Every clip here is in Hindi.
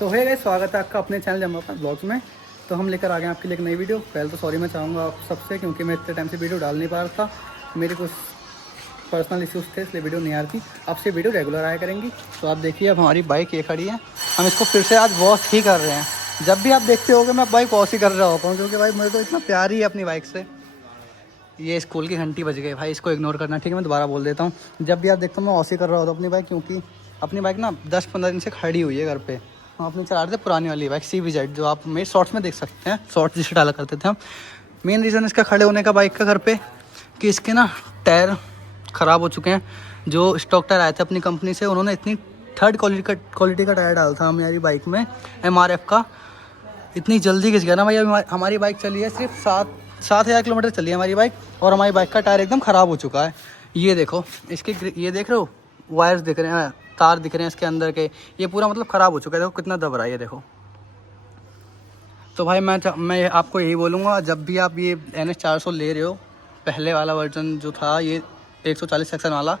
सो है गाइस, स्वागत है आपका अपने चैनल जमा अपना ब्लॉग्स में। तो हम लेकर आ गए आपके लिए एक नई वीडियो। पहले तो सॉरी मैं चाहूँगा आप सबसे, क्योंकि मैं इतने टाइम से वीडियो डाल नहीं पा रहा था। मेरे कुछ पर्सनल इश्यूज़ थे, इसलिए वीडियो नहीं आ रही थी। आपसे वीडियो रेगुलर आया करेंगी। तो आप देखिए, अब हमारी बाइक ये खड़ी है, हम इसको फिर से आज वॉश ही कर रहे हैं। जब भी आप देखते होगे मैं बाइक वॉश ही कर रहा होता हूँ, क्योंकि भाई मुझे तो इतना प्यार ही है अपनी बाइक से। ये स्कूल की घंटी बज गई भाई, इसको इग्नोर करना, ठीक है। मैं दोबारा बोल देता हूँ, जब भी आप देखते हो मैं वॉश ही कर रहा होता हूँ अपनी बाइक, क्योंकि अपनी बाइक ना 10-15 दिन से खड़ी हुई है घर पे। हम अपनी चला रहे थे पुरानी वाली बाइक CBZ, जो आप मेरे शॉर्ट्स में देख सकते हैं, शॉर्ट्स जिसे डाला करते थे हम। मेन रीज़न इसका खड़े होने का बाइक का घर पे कि इसके ना टायर ख़राब हो चुके हैं। जो स्टॉक टायर आए थे अपनी कंपनी से, उन्होंने इतनी थर्ड क्वालिटी का टायर डाला था हमारी बाइक में, MRF का। इतनी जल्दी घिस गया ना भाई। हमारी बाइक चली है सिर्फ 7,000 किलोमीटर चली है हमारी बाइक, और हमारी बाइक का टायर एकदम ख़राब हो चुका है। ये देखो इसके, ये देख रहे हो वायर्स दिख रहे हैं, तार दिख रहे हैं इसके अंदर के, ये पूरा मतलब ख़राब हो चुका है। देखो कितना दब रहा है ये देखो। तो भाई मैं आपको यही बोलूँगा, जब भी आप ये NS 400 ले रहे हो, पहले वाला वर्जन जो था ये 140 सेक्शन वाला,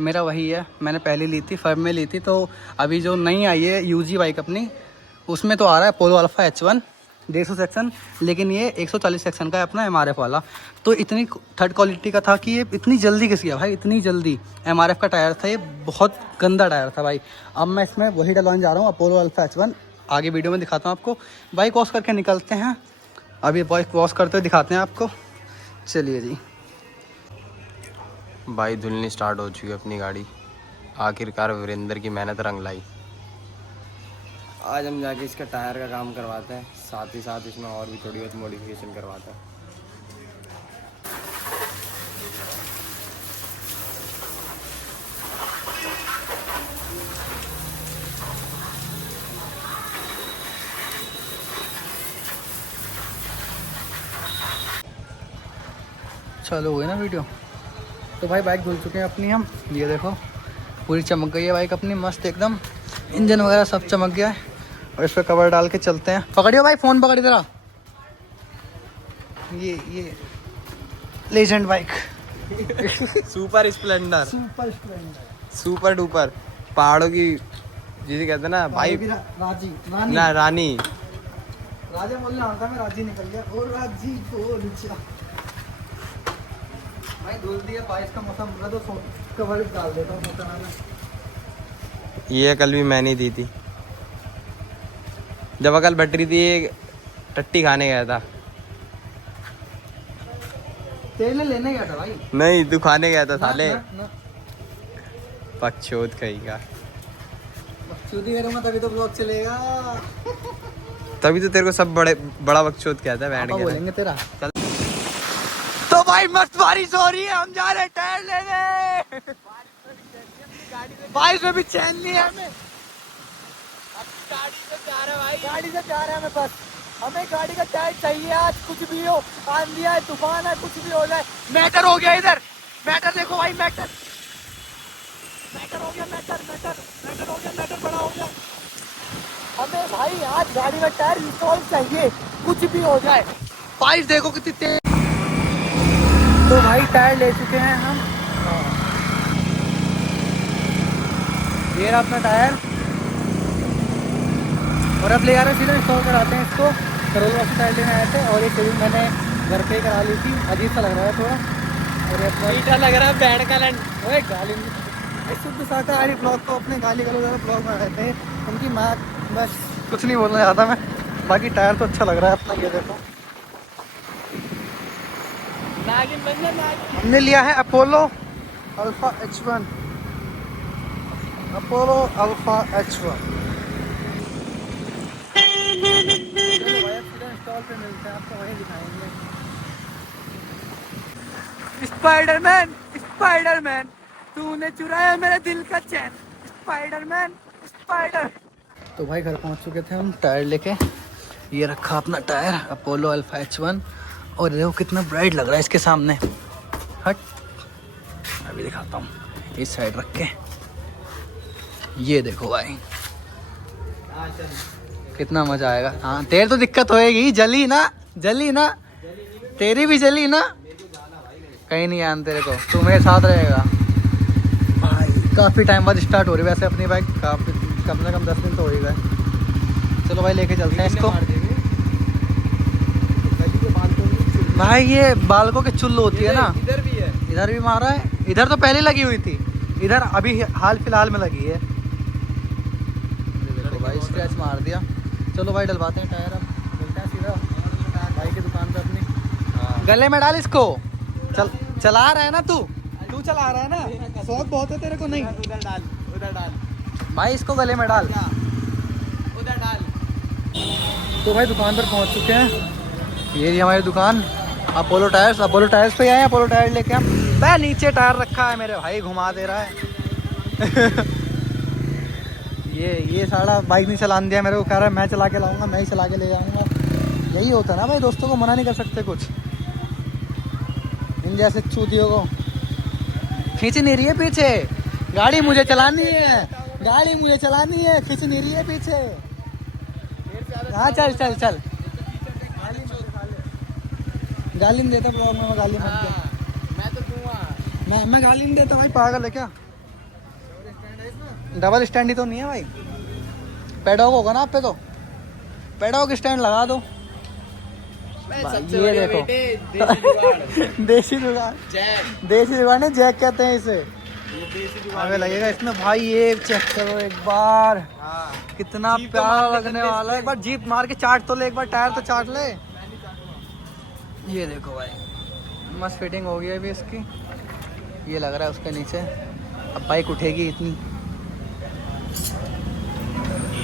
मेरा वही है। मैंने पहले ली थी, फर्म में ली थी। तो अभी जो नई आई है UG बाइक अपनी, उसमें तो आ रहा है पोलो अल्फा H1 150 सेक्शन, लेकिन ये 140 सेक्शन का है अपना MRF वाला। तो इतनी थर्ड क्वालिटी का था कि ये इतनी जल्दी घिस गया भाई, इतनी जल्दी। MRF का टायर था, ये बहुत गंदा टायर था भाई। अब मैं इसमें वही डलवाने जा रहा हूँ, अपोलो अल्फा H1। आगे वीडियो में दिखाता हूँ आपको। बाइक वॉश करके निकलते हैं, अभी बाइक वॉश करते हुए दिखाते हैं आपको। चलिए जी। भाई धुलनी स्टार्ट हो चुकी है अपनी गाड़ी। आखिरकार वीरेंद्र की मेहनत रंग लाई। आज हम जाके इसका टायर का काम करवाते हैं, साथ ही साथ इसमें और भी थोड़ी बहुत मॉडिफिकेशन करवाते हैं। चालू हो गई ना वीडियो। तो भाई बाइक धुल चुके हैं अपनी हम, ये देखो पूरी चमक गई है बाइक अपनी, मस्त एकदम। इंजन वगैरह सब चमक गया है, और इस पर कवर डाल के चलते हैं। पकड़ियो भाई, फ़ोन पकड़ी जरा। ये legend bike super Splendor, super duper, पहाड़ों की जिसे कहते हैं ना भाई, रानी ना रानी। राजा बोलना आता, मैं राजी निकल गया। और राजी बोल जा भाई। धुल दिया, बारिश का मौसम पूरा, तो कवर डाल देता हूँ। ये कल भी मैंने ही दी थी, जब कल बैटरी थी। एक टट्टी खाने गया था। तेल लेने गया था भाई। नहीं, तू खाने गया था साले। ना। पक्षोद कहेगा। चूती करूँगा तभी तो ब्लॉग चलेगा। तभी तो तेरे को सब बड़ा बकचोद कहता है बैठ पापा के। बोलेंगे तेरा। चल। तो भाई मस्त बारिश हो रही है, हम जा रहे हैं टायर लेने। बारिश में भी चैन नहीं है हमें। गाड़ी से जा रहे भाई, गाड़ी से जा रहे हैं हमें, बस हमें गाड़ी का टायर चाहिए आज। कुछ भी हो, आंधी है, तूफान है, कुछ भी हो जाए। मैटर हो गया इधर। मैटर देखो भाई, मैटर हो गया, मैटर हो गया, मैटर बड़ा हो गया। हमें भाई आज गाड़ी का टायर इंस्टॉल चाहिए, कुछ भी हो जाए। बारिश देखो कितनी तेज। तो भाई टायर ले चुके हैं हम, ये रहा अपना टायर। और अब ले आ रहे हैं, सीधा इंस्टॉल कराते हैं इसको। करोल वापस टायर लेने आए थे, और ये शेविंग मैंने घर पे ही करा ली थी। अजीब सा लग रहा है थोड़ा, और ये अपना मीठा लग रहा है बैंड का लैंड। ओए गाली शुद्ध शाकाहारी ब्लॉग को अपने गाली गलौज वाले ब्लॉग में रहते हैं उनकी माँ। बस कुछ नहीं बोलना चाहता मैं। बाकी टायर तो अच्छा लग रहा है अपना, ये देखो। हमने लिया है Apollo alpha H1, Apollo alpha H1। Install पे मिलते हैं, आपको वहीं दिखाएंगे। स्पाइडरमैन तूने चुराया मेरे दिल का चैन, स्पाइडरमैन स्पाइडर। तो भाई घर पहुंच चुके थे हम टायर लेके। ये रखा अपना टायर अपोलो अल्फा H1, और देखो कितना ब्राइट लग रहा है इसके सामने। हट, अभी दिखाता हूँ, इस साइड रख के। ये देखो भाई कितना मजा आएगा। हाँ तेरे तो दिक्कत होएगी, जली ना तेरी भी जली ना। कहीं नहीं आना तेरे को, तू मेरे साथ रहेगा भाई। काफ़ी टाइम बाद स्टार्ट हो रही है वैसे अपनी बाइक, काफ़ी कम से कम 10 दिन तो हो ही गए। चलो भाई लेके चलते हैं इसको। भाई ये बालकों के चुल्लू होती है ना, इधर भी है, इधर भी मारा है, इधर तो पहले लगी हुई थी, इधर अभी हाल फिलहाल में लगी है। देखो भाई स्क्रैच मार दिया। चलो भाई डलवाते हैं टायर, अब चलते हैं सीधा भाई की दुकान पे अपनी। गले में डाल इसको। चल चला रहा है ना तू चला रहा है ना, शौक बहुत है तेरे को। नहीं उधर डाल, उधर डाल भाई इसको गले में डाल। उधर डाल। तो भाई दुकान पर पहुंच चुके हैं, ये रही हमारी दुकान अपोलो टायर्स। अपोलो टायर्स पे आए हैं, अपोलो टायर लेके हम। भाई नीचे टायर रखा है मेरे भाई, घुमा दे रहा है। ये सारा बाइक नहीं चलाने दिया मेरे को, कह रहा है मैं चला के लाऊंगा, मैं ही चला के ले जाऊंगा। यही होता है ना भाई, दोस्तों को मना नहीं कर सकते कुछ। इन जैसे चूतियों को खींच नहीं रही है पीछे गाड़ी, मुझे चलानी है गाड़ी, मुझे चलानी है, खींच नहीं रही है पीछे। हाँ चल चल चल, गाली नहीं देता ब्लॉग में, मैं गाली मत दे। मैं तो दूंगा। मैं गाली नहीं देता भाई, पागल है क्या। डबल स्टैंड ही तो नहीं है भाई, पेडॉग होगा ना आप पे, तो पेडॉग स्टैंड लगा दो। ये देखो देसी जुगाड़, देसी जुगाड़ नहीं जैक कहते हैं इसे। हमें लगेगा इसमें भाई, ये चेक करो एक बार, कितना प्यारा लगने वाला है। एक बार जीप मार के चाट तो ले, एक बार टायर तो चाट ले। ये देखो भाई मस्त फिटिंग हो गई है अभी इसकी। ये लग रहा है उसके नीचे, अब बाइक उठेगी इतनी।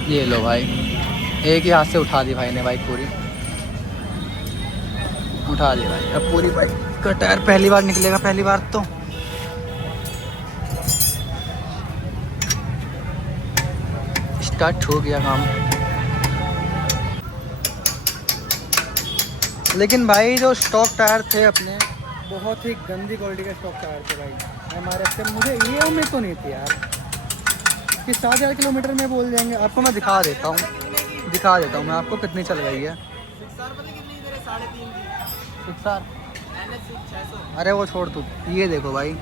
ये लो भाई, एक ही हाथ से उठा दी भाई ने बाइक पूरी, उठा दी भाई। अब पूरी बाइक का टायर पहली बार निकलेगा, पहली बार तो। स्टार्ट हो गया काम। लेकिन भाई जो स्टॉक टायर थे अपने, बहुत ही गंदी क्वालिटी के स्टॉक टायर थे भाई हमारे से। मुझे ये उम्मीद तो नहीं थी यार कि 7000 किलोमीटर में बोल जाएंगे। आपको मैं दिखा देता हूँ मैं आपको कितनी चल गई है। 6R, अरे वो छोड़ तू, ये देखो भाई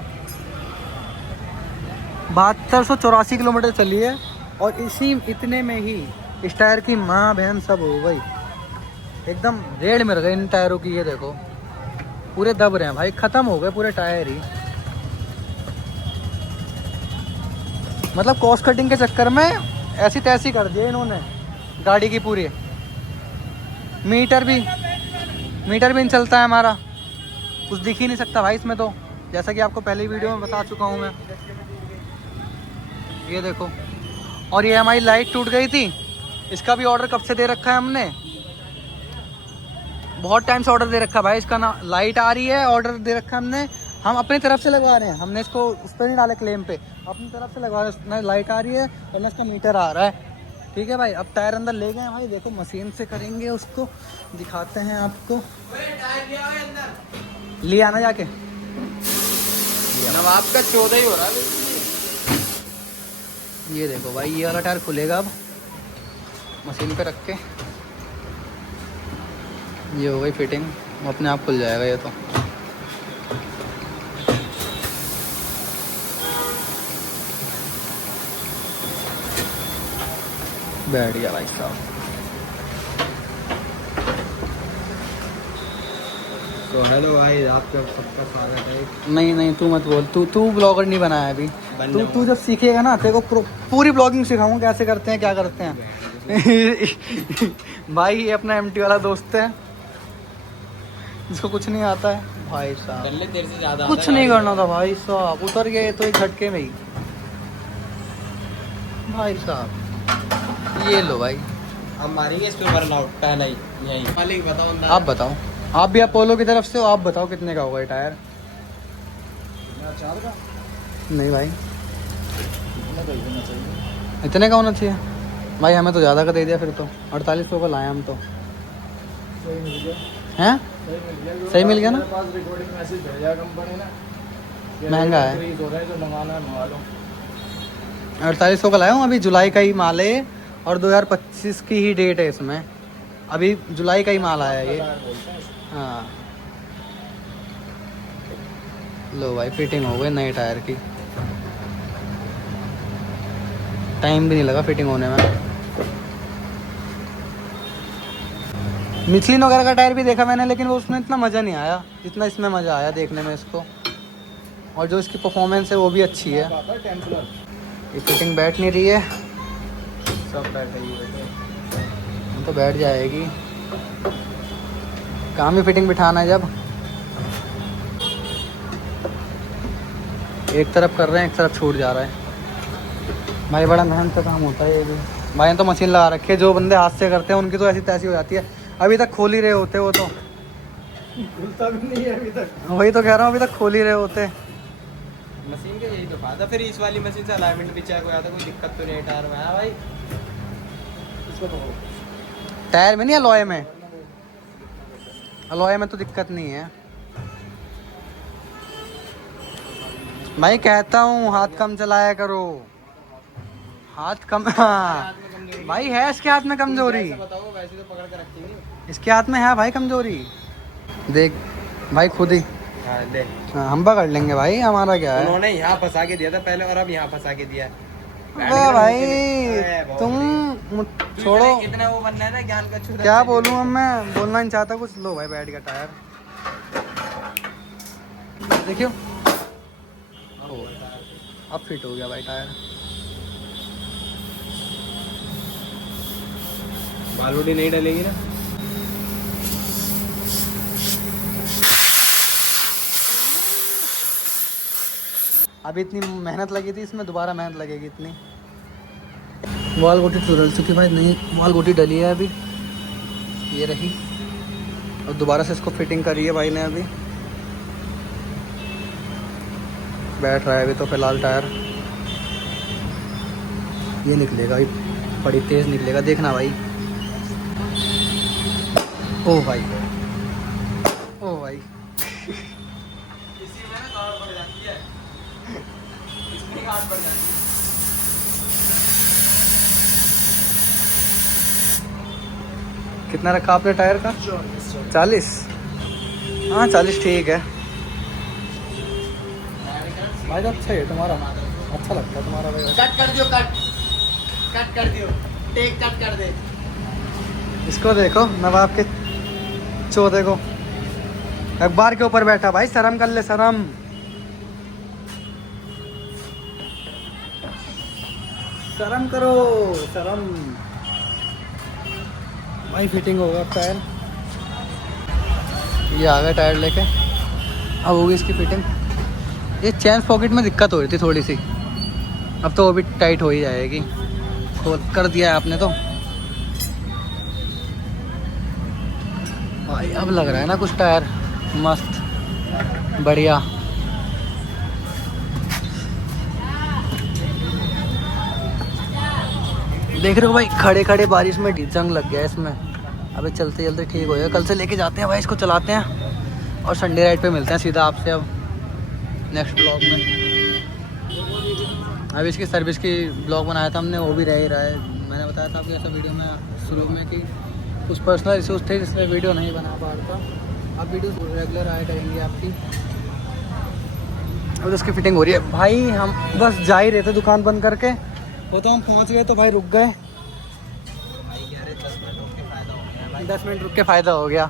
7284 किलोमीटर चली है। और इतने में ही इस टायर की माँ बहन सब हो गई, एकदम रेड मिल गई इन टायरों की। ये देखो पूरे दब रहे हैं भाई, ख़त्म हो गए पूरे टायर ही। मतलब कॉस्ट कटिंग के चक्कर में ऐसी तैसी कर दिया इन्होंने गाड़ी की पूरी। मीटर भी नहीं चलता है हमारा, कुछ दिख ही नहीं सकता भाई इसमें तो, जैसा कि आपको पहले वीडियो में बता चुका हूँ मैं। ये देखो, और ये हमारी लाइट टूट गई थी, इसका भी ऑर्डर कब से दे रखा है हमने, बहुत टाइम से ऑर्डर दे रखा है भाई इसका ना। लाइट आ रही है, ऑर्डर दे रखा है हमने, हम अपनी तरफ से लगवा रहे हैं, हमने इसको उस पर नहीं डाले क्लेम पे, अपनी तरफ से लगवा रहे हैं। ना लाइट आ रही है और ना इसका मीटर आ रहा है, ठीक है भाई। अब टायर अंदर ले गए हैं भाई, देखो मशीन से करेंगे उसको, दिखाते हैं आपको। ले आना जाके, नवाब का 14 ही हो रहा है। ये देखो भाई, ये वाला टायर खुलेगा अब मशीन पे रख के। ये हो गई फिटिंग, अपने आप खुल जाएगा ये तो। बैठ गया भाई साहब। तो हेलो भाई, आपका सबका स्वागत है। नहीं तू मत बोल, तू ब्लॉगर नहीं बनाया अभी। तू जब सीखेगा ना, तेरे को पूरी ब्लॉगिंग सिखाऊंगा कैसे करते हैं, क्या करते हैं। भाई ये अपना एमटी वाला दोस्त है जिसको कुछ नहीं आता है भाई साहब, तेरे से ज्यादा कुछ नहीं करना था भाई साहब, उतर गए तो एक झटके में ही भाई साहब। ये लो भाई, हम मारेंगे इस पे बर्नआउट पहले ही यही। मालिक बताओ अंदाज़। आप बताओ, आप भी अपोलो की तरफ से हो, आप बताओ कितने का होगा ये टायर। 4 का नहीं भाई, इतने का होना चाहिए भाई, हमें तो ज़्यादा का दे दिया फिर तो। 4800 का लाए हम तो। हैं सही मिल गया ना, रिकॉर्डिंग मैसेज भेजा कंपनी ने, महंगा है। हो रहा है, जो मंगाना है मंगा लो। 4800 का लाया हूँ, अभी जुलाई का ही माल है और 2025 की ही डेट है इसमें, अभी जुलाई का ही माल आया ये। हाँ लो भाई, फिटिंग हो गई नए टायर की, टाइम भी नहीं लगा फिटिंग होने में। मिचलिन वगैरह का टायर भी देखा मैंने, लेकिन वो उसमें इतना मज़ा नहीं आया जितना इसमें मज़ा आया देखने में इसको। और जो इसकी परफॉर्मेंस है वो भी अच्छी है। ये फिटिंग बैठ नहीं रही है, सब बैठ रही है। तो बैठ जाएगी। काम ही फिटिंग बिठाना है जब एक तरफ कर रहे हैं एक तरफ छूट जा रहा है। भाई बड़ा मेहनत का काम होता है ये भी। भाई ने तो मशीन लगा रखी है, जो बंदे हाथ से करते हैं उनकी तो ऐसी तैसी हो जाती है। अभी तक खोल ही रहे होते वो तो, खुलता भी नहीं है अभी तक। वही तो कह रहा हूँ, अभी तक खोल ही रहे होते। मशीन का यही तो फायदा। फिर इस वाली मशीन से अलाइनमेंट भी चेक हो जाता, कोई दिक्कत तो नहीं है टायर में। हाँ भाई, इसको तो टायर में नहीं, अलॉय में। अलॉय में तो दिक्कत नहीं है भाई। कहता हूँ हाथ कम चलाया करो, हाथ कम। हाँ भाई, है इसके हाथ में कमजोरी। बताओ, वैसे तो पकड़ के रखती नहीं। इसके हाथ में है भाई कमजोरी, देख भाई खुद ही। हाँ ले, हाँ, हम पकड़ लेंगे भाई, हमारा क्या है। उन्होंने यहाँ फंसा के दिया था पहले, और अब यहाँ फंसा के दिया है। अबे भाई तुम छोड़ो, इतना वो बनना है ना ज्ञान का छूरा। क्या बोलूँ अब मैं, बोलना नहीं चाहता कुछ। लो भाई बैठ गया टायर, देखियो। ओ, अब फिट हो गया भाई टायर। बालूडी नहीं डलेगी ना। अभी इतनी मेहनत लगी थी इसमें, दोबारा मेहनत लगेगी इतनी। वॉल गोटी तो डल चुकी भाई, नहीं वॉल गोटी डली है अभी, ये रही। और दोबारा से इसको फिटिंग करी है भाई ने अभी। बैठ रहा है अभी तो फिलहाल टायर। ये निकलेगा भाई, बड़ी तेज़ निकलेगा, देखना भाई। ओ भाई, ओ भाई। इसी में ना गाड़ पड़ जाती है, इसमें गाड़ पड़ जाती है। कितना रखा आपने टायर का? 40। हाँ 40 ठीक है भाई, तो अच्छा है तुम्हारा, अच्छा लगता है तुम्हारा भाई। कट कर दियो, कट कर दियो, टेक कट कर दे। इसको देखो नवाब के चौधे को, अखबार के ऊपर बैठा भाई, शर्म कर ले, शर्म। शर्म करो, शर्म। भाई फिटिंग होगा टायर, ये आ गया टायर लेके। अब होगी इसकी फिटिंग। ये चेन पॉकेट में दिक्कत हो रही थी थोड़ी सी, अब तो वो भी टाइट हो ही जाएगी। खोल कर दिया है आपने तो भाई। अब लग रहा है ना कुछ टायर मस्त बढ़िया। देख रहे हो भाई, खड़े खड़े बारिश में जंग लग गया इसमें। अबे चलते चलते ठीक हो जाएगा, कल से लेके जाते हैं भाई इसको, चलाते हैं और संडे राइड पे मिलते हैं सीधा आपसे अब नेक्स्ट ब्लॉग में। अभी इसकी सर्विस की ब्लॉग बनाया था हमने, वो भी रह ही रहा है। मैंने बताया था आपको ऐसा वीडियो में शुरू में कि कुछ पर्सनल इशूज़ थे जिसमें वीडियो नहीं बना पा रहा था। अब वीडियो रेगुलर आया करेंगे आपकी। अब उसकी फिटिंग हो रही है भाई। हम बस जा ही रहे थे दुकान बंद करके, वो तो हम पहुंच गए तो भाई रुक गए। 10 मिनट रुक के फ़ायदा हो गया।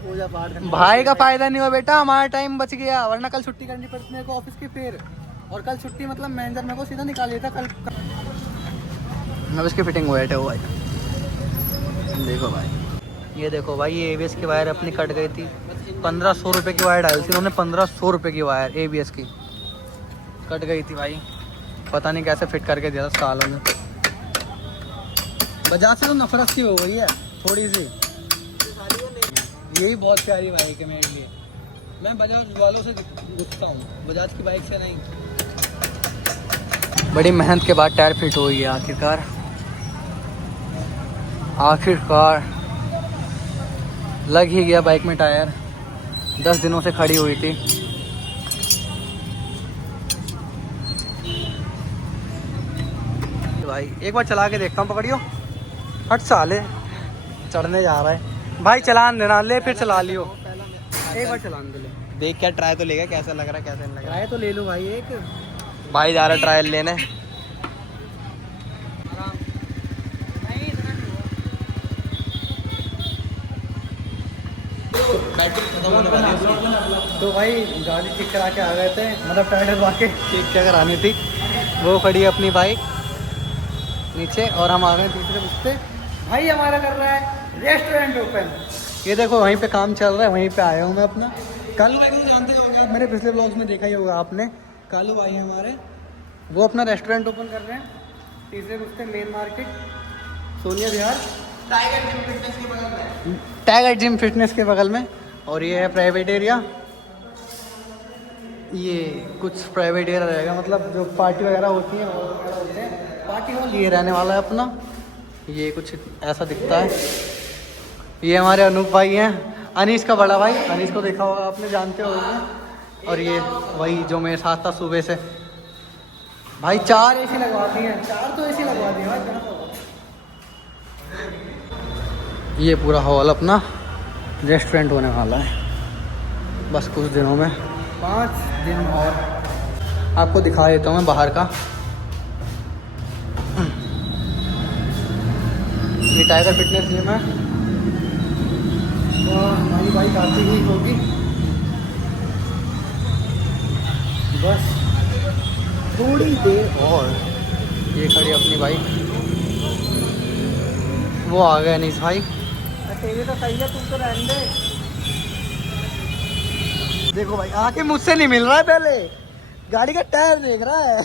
पूजा पाठ भाई का फ़ायदा नहीं हुआ बेटा, हमारा टाइम बच गया, वरना कल छुट्टी करनी पड़ती मेरे को ऑफिस की फिर। और कल छुट्टी मतलब मैनेजर मेरे को सीधा निकाल लेता कल। अब इसकी फिटिंग हुआ है भाई, देखो भाई, ये देखो भाई, ये ABS की वायर अपनी कट गई थी। 1500 रुपये की वायर डाली थी उन्होंने, 1500 रुपये की वायर ABS की कट गई थी भाई। पता नहीं कैसे फिट करके दिया था सालों में। बजाज से तो नफरत सी हो गई है थोड़ी सी। यही बहुत प्यारी बाइक है मेरे लिए, मैं बजाज वालों से गुस्सा हूँ, बजाज की बाइक से नहीं। बड़ी मेहनत के बाद टायर फिट हो गई आखिरकार, आखिरकार लग ही गया बाइक में टायर। 10 दिनों से खड़ी हुई थी। भाई एक बार चला के देखता हूँ, पकड़ियो। हट साले, चढ़ने जा रहा है भाई, चलान देना ले, फिर चला लियो। एक बार चलान दे ले, देख क्या ट्राई तो लेगा, कैसा लग रहा है कैसा नहीं लग रहा ट्राई तो ले लो भाई एक। है। भाई जा रहा है ट्रायल लेने। बैटरी खत्म होने वाली है उसकी। तो भाई गाड़ी ठीक करा के आ गए थे, मतलब टायर डलवा के ठीक क्या करानी थी। वो खड़ी है अपनी बाइक नीचे और हम आ गए दूसरे बुस्ते। भाई हमारा कर रहा है रेस्टोरेंट ओपन। ये देखो वहीं पे काम चल रहा है, वहीं पे आया हूँ मैं अपना। कालू भाई को तो जानते ही होंगे आप, मेरे पिछले ब्लॉग्स में देखा ही होगा आपने। कालू भाई हैं हमारे, वो अपना रेस्टोरेंट ओपन कर रहे हैं तीसरे बुस्ते मेन मार्केट सोनिया विहार टाइगर जिम फिटनेस के बगल में। टाइगर जिम फिटनेस के बगल में। और ये है प्राइवेट एरिया, ये कुछ प्राइवेट एरिया रहेगा, मतलब जो पार्टी वगैरह होती है हॉल वगैरह होते हैं, पार्टी हॉल ये रहने वाला है अपना। ये कुछ ऐसा दिखता है। ये हमारे अनूप भाई हैं, अनीस का बड़ा भाई, अनीस को देखा होगा आपने, जानते होंगे। और ये वही जो मेरे साथ था सुबह से। भाई 4 एसी लगवा दिए हैं, 4 तो एसी लगवा दिए भाई, कहाँ होगा। ये पूरा हॉल अपना रेस्टोरेंट होने वाला है बस कुछ दिनों में, 5 दिन और। आपको दिखा देता हूँ मैं बाहर का। ये टाइगर फिटनेस जिम है, तो हमारी बाइक आती ही होगी। बस थोड़ी देर और। ये खड़ी अपनी बाइक, वो आ गए अनीस भाई। तेरे तो सही है, तुम तो रहने दे। देखो भाई आके मुझसे नहीं मिल रहा है, पहले गाड़ी का टायर देख रहा है।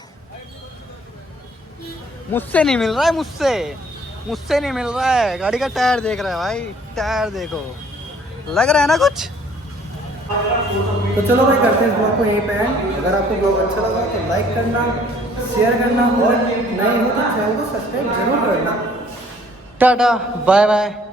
मुझसे नहीं मिल रहा है, मुझसे नहीं मिल रहा है, गाड़ी का टायर देख रहा है भाई। टायर देखो, लग रहा है ना कुछ। तो चलो भाई करते हैं ब्लॉग को यहीं पे एंड। अगर आपको ब्लॉग अच्छा लगा तो लाइक करना, शेयर करना और नए हो तो चैनल को सब्सक्राइब जरूर करना। Tata bye bye.